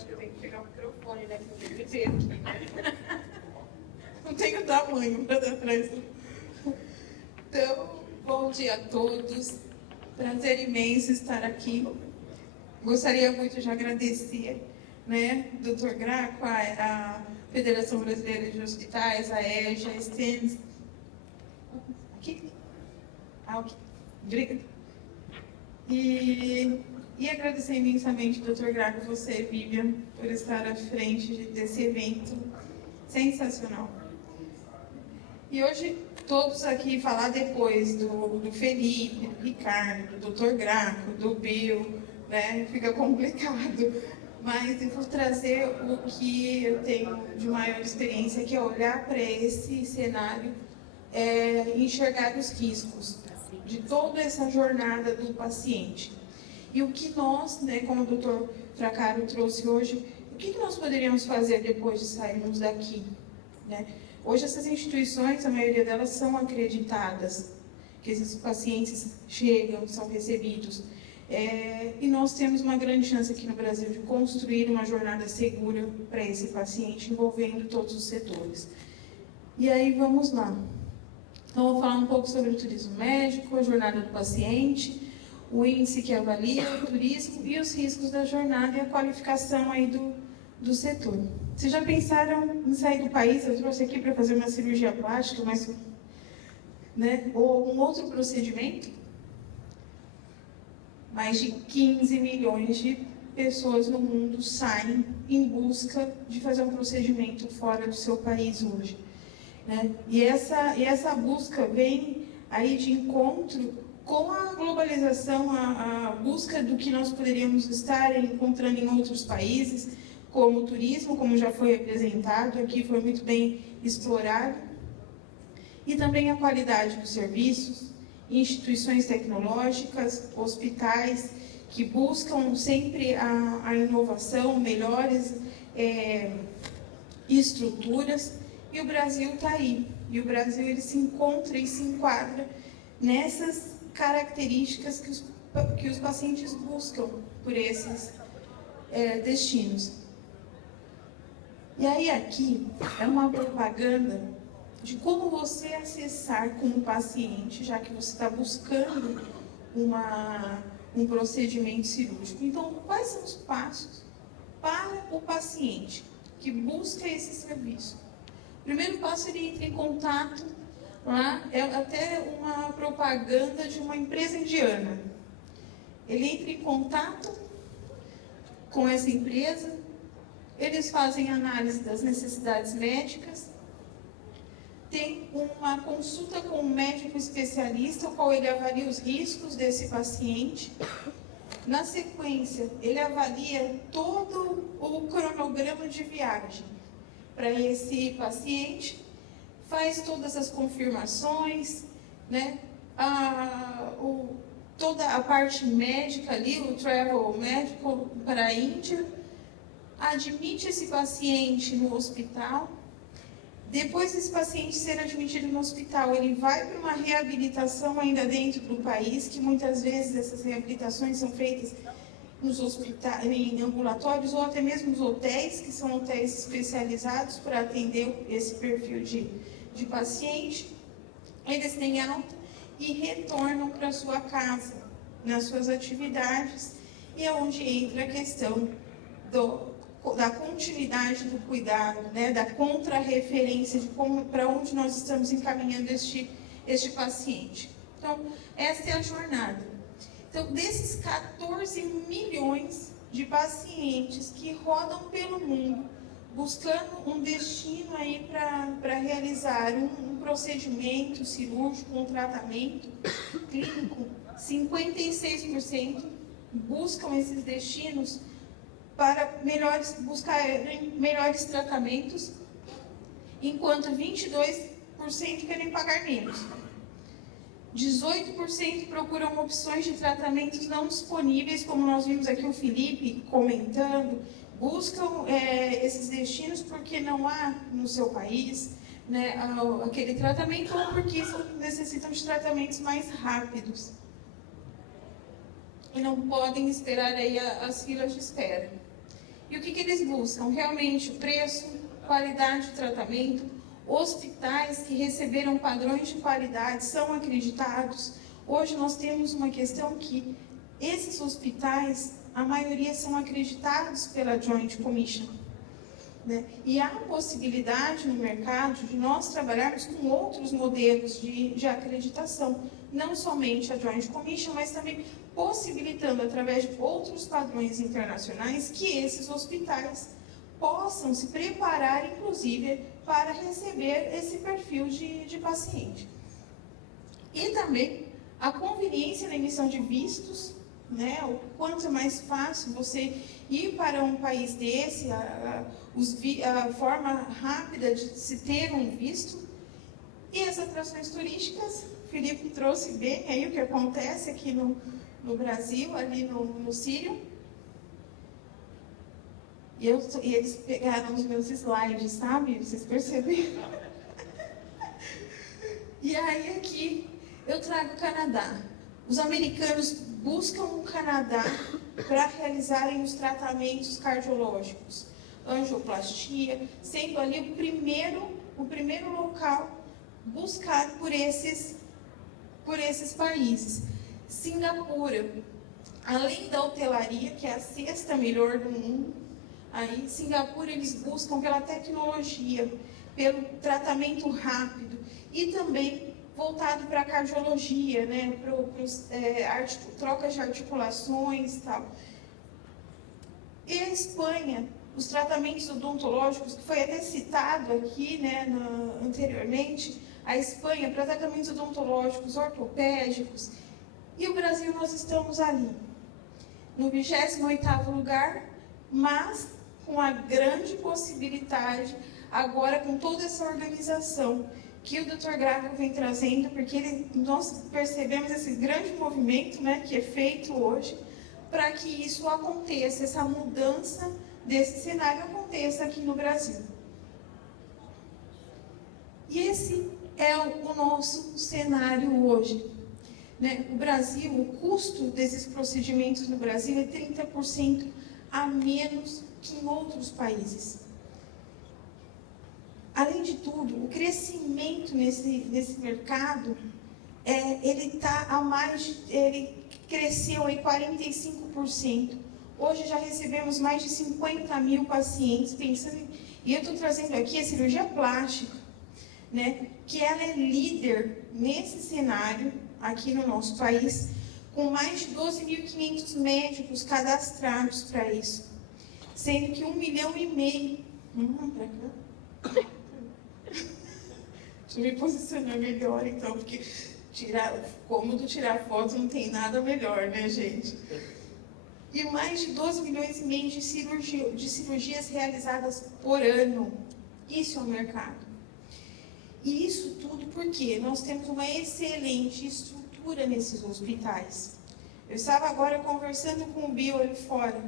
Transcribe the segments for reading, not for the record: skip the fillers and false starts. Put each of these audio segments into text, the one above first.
acho que eu tenho que pegar o microfone, né? Que eu tenho que ver aqui, né? Não tenho tamanho para dar atrás. Então, bom dia a todos. Prazer imenso estar aqui. Gostaria muito de agradecer, né, Dr. Graco, a Federação Brasileira de Hospitais, a EJA, a STENS. Aqui? Ok. Obrigada. E agradecer imensamente, Dr. Graco, você, Vivian, por estar à frente desse evento sensacional. E hoje, todos aqui falar depois do Felipe, do Ricardo, do Dr. Graco, do Bill, né? Fica complicado. Mas eu vou trazer o que eu tenho de maior experiência, que é olhar para esse cenário e enxergar os riscos de toda essa jornada do paciente. E o que nós, né, como o Dr. Fracaro trouxe hoje, o que nós poderíamos fazer depois de sairmos daqui, né? Hoje essas instituições, a maioria delas são acreditadas, que esses pacientes chegam, são recebidos. E nós temos uma grande chance aqui no Brasil de construir uma jornada segura para esse paciente, envolvendo todos os setores. E aí vamos lá. Então, eu vou falar um pouco sobre o turismo médico, a jornada do paciente, o índice que avalia o turismo e os riscos da jornada e a qualificação aí do setor. Vocês já pensaram em sair do país? Eu trouxe aqui para fazer uma cirurgia plástica, mas, né, ou algum outro procedimento? Mais de 15 milhões de pessoas no mundo saem em busca de fazer um procedimento fora do seu país hoje, né? E essa busca vem aí de encontro com a globalização, a busca do que nós poderíamos estar encontrando em outros países, como o turismo, como já foi apresentado aqui, foi muito bem explorado, e também a qualidade dos serviços, instituições tecnológicas, hospitais, que buscam sempre a inovação, melhores estruturas, e o Brasil está aí. E o Brasil ele se encontra e se enquadra nessas características que os pacientes buscam por esses destinos. E aí aqui é uma propaganda de como você acessar como paciente, já que você está buscando um procedimento cirúrgico. Então, quais são os passos para o paciente que busca esse serviço? O primeiro passo, ele entra em contato, lá é até uma propaganda de uma empresa indiana. Ele entra em contato com essa empresa, eles fazem análise das necessidades médicas, tem uma consulta com um médico especialista, o qual ele avalia os riscos desse paciente. Na sequência, ele avalia todo o cronograma de viagem para esse paciente, faz todas as confirmações, né? Toda a parte médica ali, o travel médico para a Índia, admite esse paciente no hospital. Depois desse paciente ser admitido no hospital, ele vai para uma reabilitação ainda dentro do país, que muitas vezes essas reabilitações são feitas nos hospitais, em ambulatórios ou até mesmo nos hotéis, que são hotéis especializados para atender esse perfil de paciente. Eles têm alta e retornam para sua casa, nas suas atividades, e é onde entra a questão da continuidade do cuidado, né, da contrarreferência de para onde nós estamos encaminhando este paciente. Então, essa é a jornada. Então, desses 14 milhões de pacientes que rodam pelo mundo, buscando um destino aí para realizar um procedimento cirúrgico, um tratamento clínico, 56% buscam esses destinos para buscar melhores tratamentos, enquanto 22% querem pagar menos. 18% procuram opções de tratamentos não disponíveis, como nós vimos aqui o Felipe comentando, buscam esses destinos porque não há no seu país, né, aquele tratamento, ou porque necessitam de tratamentos mais rápidos e não podem esperar aí as filas de espera. E o que eles buscam? Realmente o preço, qualidade de tratamento, hospitais que receberam padrões de qualidade, são acreditados. Hoje nós temos uma questão que esses hospitais, a maioria são acreditados pela Joint Commission, né? E há possibilidade no mercado de nós trabalharmos com outros modelos de acreditação, não somente a Joint Commission, mas também possibilitando, através de outros padrões internacionais, que esses hospitais possam se preparar, inclusive, para receber esse perfil de paciente. E também a conveniência na emissão de vistos, né? O quanto é mais fácil você ir para um país desse, a forma rápida de se ter um visto. E as atrações turísticas, o Felipe trouxe bem aí o que acontece aqui no Brasil, ali no Sírio. E eles pegaram os meus slides, sabe? Vocês perceberam? E aí aqui eu trago o Canadá. Os americanos buscam o Canadá para realizarem os tratamentos cardiológicos, angioplastia, sendo ali o primeiro local buscado por esses países. Singapura, além da hotelaria, que é a 6ª melhor do mundo, aí Singapura eles buscam pela tecnologia, pelo tratamento rápido e também voltado para a cardiologia, né, trocas de articulações e tal. E a Espanha, os tratamentos odontológicos, que foi até citado aqui, né, anteriormente, a Espanha para tratamentos odontológicos, ortopédicos, e o Brasil nós estamos ali, no 28º lugar, mas com a grande possibilidade, agora com toda essa organização que o Dr. Graco vem trazendo, porque nós percebemos esse grande movimento, né, que é feito hoje, para que isso aconteça, essa mudança desse cenário aconteça aqui no Brasil. E esse é o nosso cenário hoje, né? O Brasil, o custo desses procedimentos no Brasil é 30% a menos que em outros países. Além de tudo, o crescimento nesse mercado, ele cresceu em 45%. Hoje já recebemos mais de 50 mil pacientes e eu estou trazendo aqui a cirurgia plástica, né, que ela é líder nesse cenário aqui no nosso país, com mais de 12.500 médicos cadastrados para isso, sendo que 1,5 milhão. Para cá. Deixa eu me posicionar melhor, então, porque cômodo tirar foto não tem nada melhor, né, gente? E mais de 12 milhões e meio de cirurgias realizadas por ano. Isso é o mercado. E isso tudo porque nós temos uma excelente estrutura nesses hospitais. Eu estava agora conversando com o Bill ali fora.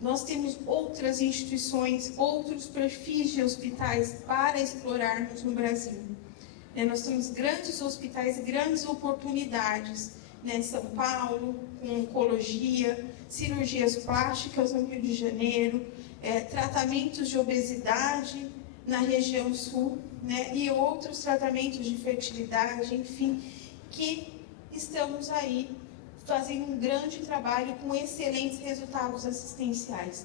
Nós temos outras instituições, outros perfis de hospitais para explorarmos no Brasil. Nós temos grandes hospitais e grandes oportunidades, né? São Paulo, com oncologia, cirurgias plásticas no Rio de Janeiro, tratamentos de obesidade na região sul, né? E outros tratamentos de fertilidade, enfim, que estamos aí fazendo um grande trabalho com excelentes resultados assistenciais.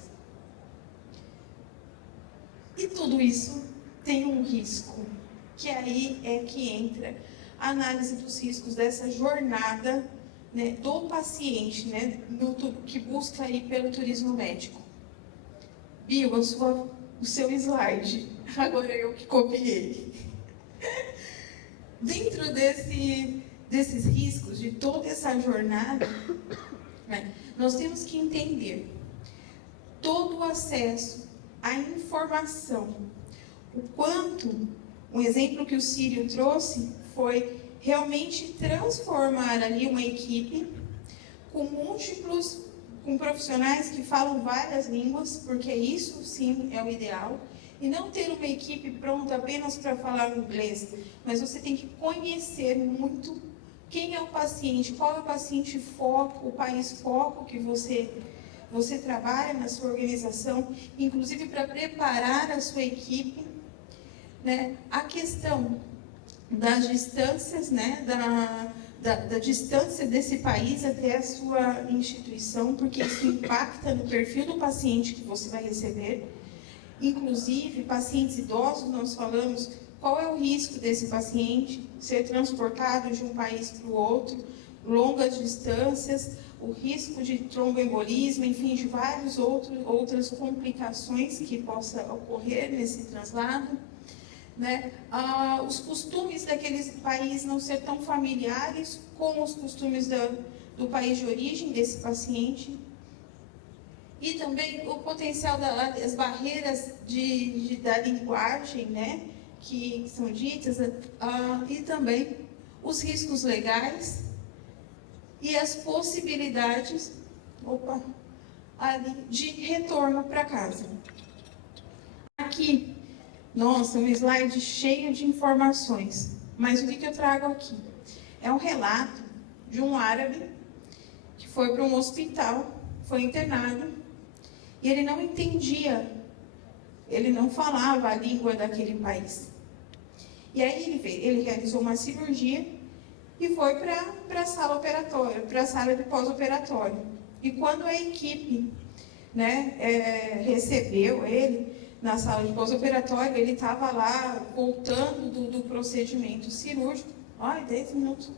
E tudo isso tem um risco, que aí é que entra a análise dos riscos dessa jornada, né, do paciente, né, que busca ir pelo turismo médico. Bill, o seu slide, agora eu que copiei. Dentro desses riscos, de toda essa jornada, né, nós temos que entender todo o acesso à informação, o quanto, um exemplo que o Sírio trouxe foi realmente transformar ali uma equipe com profissionais que falam várias línguas, porque isso sim é o ideal, e não ter uma equipe pronta apenas para falar inglês, mas você tem que conhecer muito quem é o paciente, qual é o paciente foco, o país foco que você você trabalha na sua organização, inclusive para preparar a sua equipe, né? A questão das distâncias, né? Da distância desse país até a sua instituição, porque isso impacta no perfil do paciente que você vai receber. Inclusive, pacientes idosos, nós falamos qual é o risco desse paciente ser transportado de um país para o outro, longas distâncias, o risco de tromboembolismo, enfim, de várias outras complicações que possam ocorrer nesse traslado. Né? Os costumes daquele país não ser tão familiares com os costumes do país de origem desse paciente. E também o potencial das barreiras da linguagem, né, que são ditas, e também os riscos legais e as possibilidades de retorno para casa. Aqui, nossa, um slide cheio de informações, mas o que eu trago aqui? É um relato de um árabe que foi para um hospital, foi internado, e ele não entendia, ele não falava a língua daquele país. E aí ele realizou uma cirurgia e foi para a sala operatória, para a sala de pós-operatório. E quando a equipe, né, recebeu ele na sala de pós-operatório, ele estava lá voltando do procedimento cirúrgico, 10 minutos,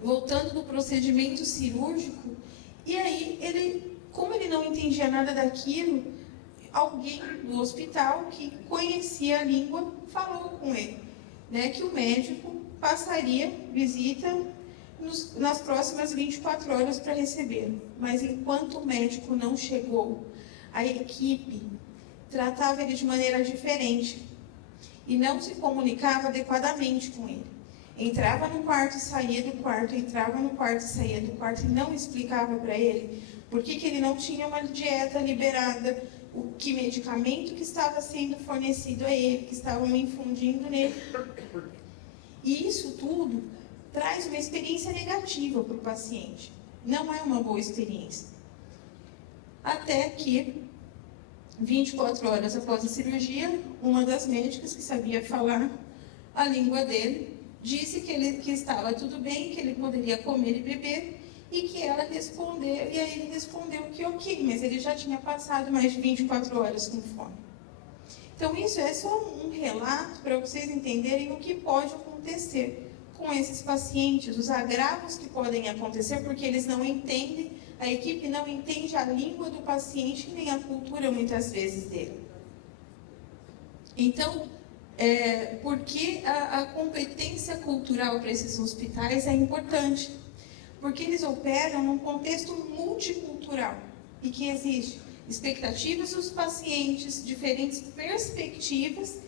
voltando do procedimento cirúrgico, e aí como ele não entendia nada daquilo, alguém do hospital que conhecia a língua falou com ele, né, que o médico passaria visita nas próximas 24 horas para recebê-lo. Mas enquanto o médico não chegou, a equipe tratava ele de maneira diferente e não se comunicava adequadamente com ele. Entrava no quarto e saía do quarto, entrava no quarto e saía do quarto e não explicava para ele por que ele não tinha uma dieta liberada, que medicamento que estava sendo fornecido a ele, que estavam infundindo nele. E isso tudo traz uma experiência negativa para o paciente. Não é uma boa experiência. Até que, 24 horas após a cirurgia, uma das médicas que sabia falar a língua dele disse que estava tudo bem, que ele poderia comer e beber, e que ela respondeu, e aí ele respondeu que ok, mas ele já tinha passado mais de 24 horas com fome. Então isso é só um relato para vocês entenderem o que pode acontecer com esses pacientes, os agravos que podem acontecer, porque eles não entendem, a equipe não entende a língua do paciente, nem a cultura muitas vezes dele. Então, por que a competência cultural para esses hospitais é importante? Porque eles operam num contexto multicultural e que existe expectativas dos pacientes, diferentes perspectivas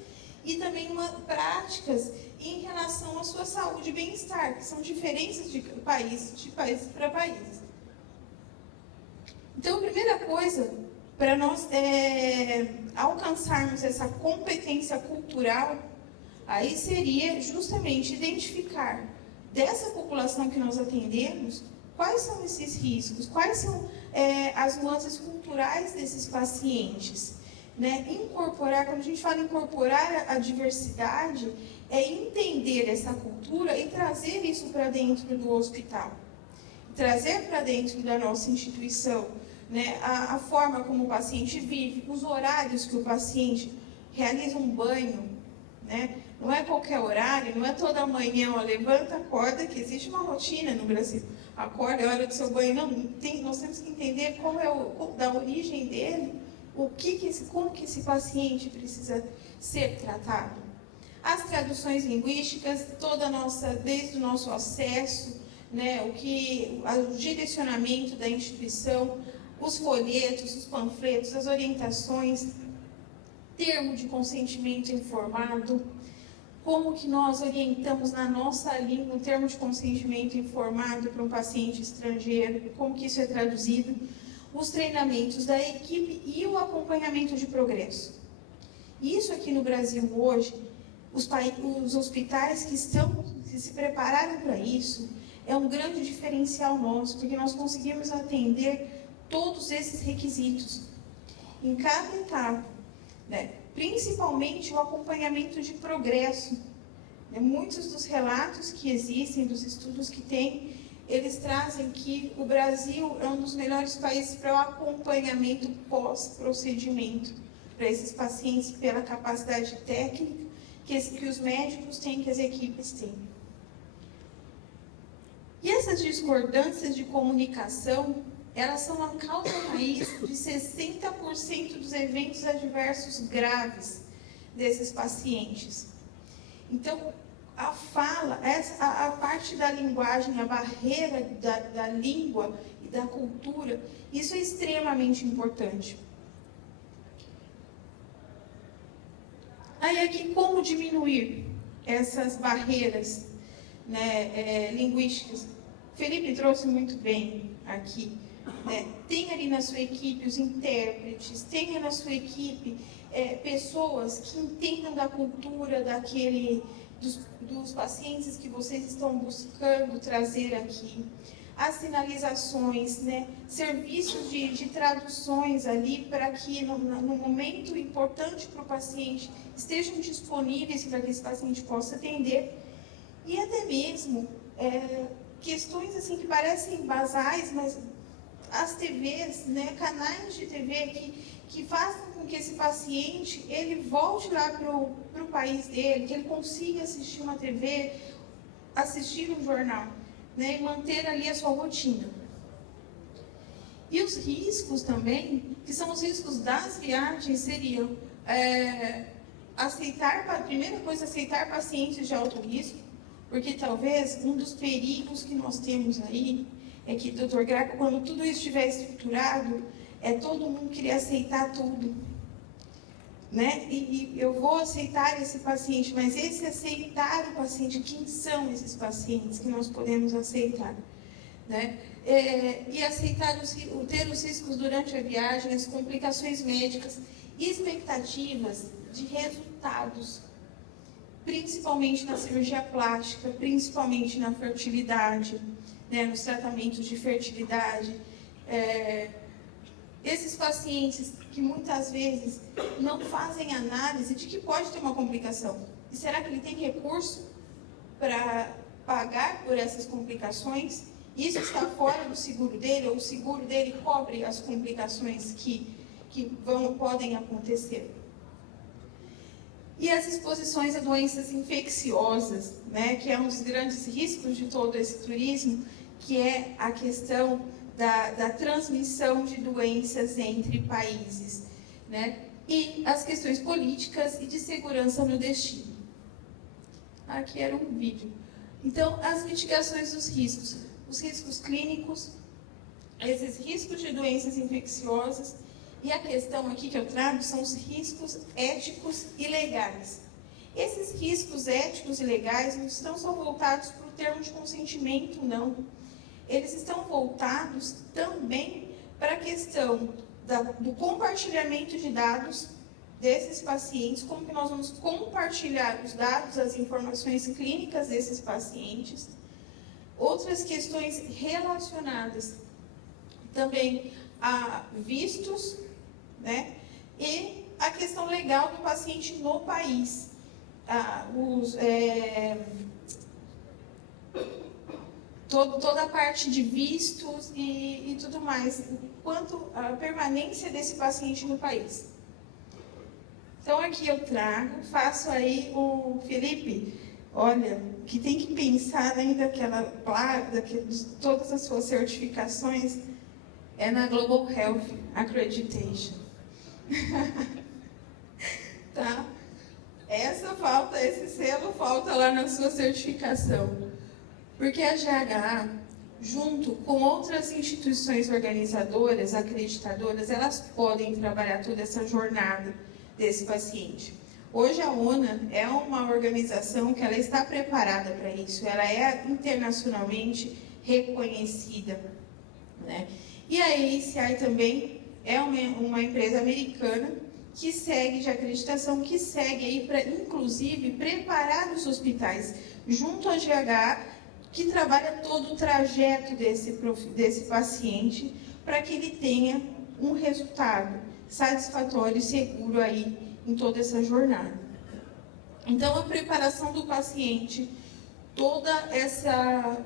e também práticas em relação à sua saúde e bem-estar, que são diferenças de país para país. Então, a primeira coisa, para nós alcançarmos essa competência cultural, aí seria justamente identificar dessa população que nós atendemos, quais são esses riscos, quais são as nuances culturais desses pacientes. Né? Incorporar, quando a gente fala incorporar a diversidade, é entender essa cultura e trazer isso para dentro do hospital. Trazer para dentro da nossa instituição, né? A forma como o paciente vive, os horários que o paciente realiza um banho, né? Não é qualquer horário, não é toda manhã, levanta, acorda, que existe uma rotina no Brasil. Acorda, é hora do seu banho. Não, nós temos que entender qual é da origem dele, como que esse paciente precisa ser tratado. As traduções linguísticas, desde o nosso acesso, né, o direcionamento da instituição, os folhetos, os panfletos, as orientações, termo de consentimento informado, como que nós orientamos na nossa língua um termo de consentimento informado para um paciente estrangeiro, como que isso é traduzido, os treinamentos da equipe e o acompanhamento de progresso. Isso aqui no Brasil hoje, os hospitais que se prepararam para isso, é um grande diferencial nosso, porque nós conseguimos atender todos esses requisitos em cada etapa, né? Principalmente o acompanhamento de progresso. Muitos dos relatos que existem, dos estudos que tem, eles trazem que o Brasil é um dos melhores países para o acompanhamento pós-procedimento para esses pacientes, pela capacidade técnica que os médicos têm, que as equipes têm. E essas discordâncias de comunicação, elas são a causa raiz de 60% dos eventos adversos graves desses pacientes. Então, a fala, a parte da linguagem, a barreira da língua e da cultura, isso é extremamente importante. Aí aqui, como diminuir essas barreiras, né, linguísticas? Felipe trouxe muito bem aqui. Né? Tenha ali na sua equipe os intérpretes, tenha na sua equipe pessoas que entendam da cultura dos pacientes que vocês estão buscando trazer aqui. As sinalizações, né? Serviços de traduções ali para que no momento importante para o paciente estejam disponíveis para que esse paciente possa atender. E até mesmo questões assim que parecem basais, mas as TVs, né, canais de TV que façam com que esse paciente ele volte lá para o país dele, que ele consiga assistir uma TV, assistir um jornal, né, e manter ali a sua rotina. E os riscos também, que são os riscos das viagens, seriam a primeira coisa, aceitar pacientes de alto risco, porque talvez um dos perigos que nós temos aí é que, Dr. Graco, quando tudo isso estiver estruturado, todo mundo querer aceitar tudo. Né? E eu vou aceitar esse paciente, mas esse aceitar o paciente, quem são esses pacientes que nós podemos aceitar? Né? E aceitar ter os riscos durante a viagem, as complicações médicas e expectativas de resultados, principalmente na cirurgia plástica, principalmente na fertilidade, né, nos tratamentos de fertilidade. Esses pacientes que muitas vezes não fazem análise de que pode ter uma complicação. E será que ele tem recurso para pagar por essas complicações? Isso está fora do seguro dele, ou o seguro dele cobre as complicações que podem acontecer. E as exposições a doenças infecciosas, né, que é um dos grandes riscos de todo esse turismo, que é a questão da transmissão de doenças entre países, né, e as questões políticas e de segurança no destino. Aqui era um vídeo. Então, as mitigações dos riscos. Os riscos clínicos, esses riscos de doenças infecciosas, e a questão aqui que eu trago são os riscos éticos e legais. Esses riscos éticos e legais não estão só voltados para o termo de consentimento, não. Eles estão voltados também para a questão do compartilhamento de dados desses pacientes, como que nós vamos compartilhar os dados, as informações clínicas desses pacientes. Outras questões relacionadas também a vistos, né? E a questão legal do paciente no país. Toda a parte de vistos e tudo mais, quanto à permanência desse paciente no país. Então, aqui eu trago, faço aí o Felipe, olha, que tem que pensar ainda daquela placa, todas as suas certificações, é na Global Health Accreditation. Tá? Esse selo falta lá na sua certificação. Porque a GH, junto com outras instituições organizadoras, acreditadoras, elas podem trabalhar toda essa jornada desse paciente. Hoje a ONA é uma organização que ela está preparada para isso, ela é internacionalmente reconhecida, né? E a ACI também é uma empresa americana que segue de acreditação, que segue aí para, inclusive, preparar os hospitais junto à GH, que trabalha todo o trajeto desse paciente, para que ele tenha um resultado satisfatório e seguro aí em toda essa jornada. Então, a preparação do paciente, toda essa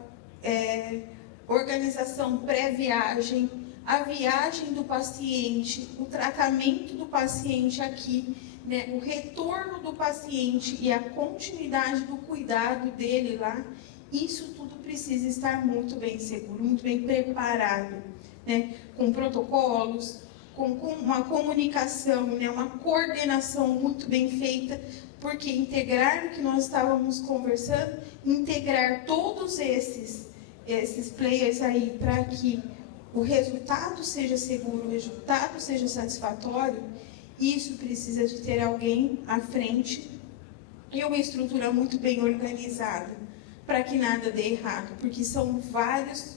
organização pré-viagem, a viagem do paciente, o tratamento do paciente aqui, né, o retorno do paciente e a continuidade do cuidado dele lá, isso tudo precisa estar muito bem seguro, muito bem preparado, né, com protocolos, com uma comunicação, né, uma coordenação muito bem feita, porque integrar o que nós estávamos conversando, integrar todos esses players aí para que o resultado seja seguro, o resultado seja satisfatório, isso precisa de ter alguém à frente e uma estrutura muito bem organizada para que nada dê errado, porque são várias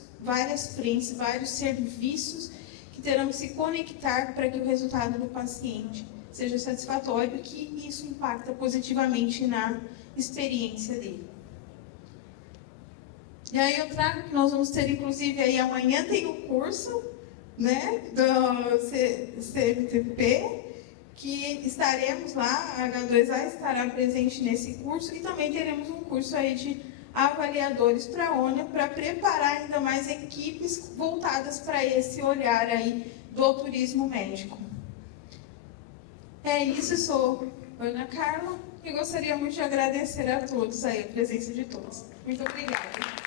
frentes, vários serviços que terão que se conectar para que o resultado do paciente seja satisfatório, que isso impacta positivamente na experiência dele. E aí eu trago que nós vamos ter, inclusive, aí amanhã tem o curso, né, do CMTP, que estaremos lá, a H2A estará presente nesse curso, e também teremos um curso aí de avaliadores para a ONA, para preparar ainda mais equipes voltadas para esse olhar aí do turismo médico. É isso, eu sou Ana Carla, e gostaria muito de agradecer a todos aí, a presença de todos. Muito obrigada.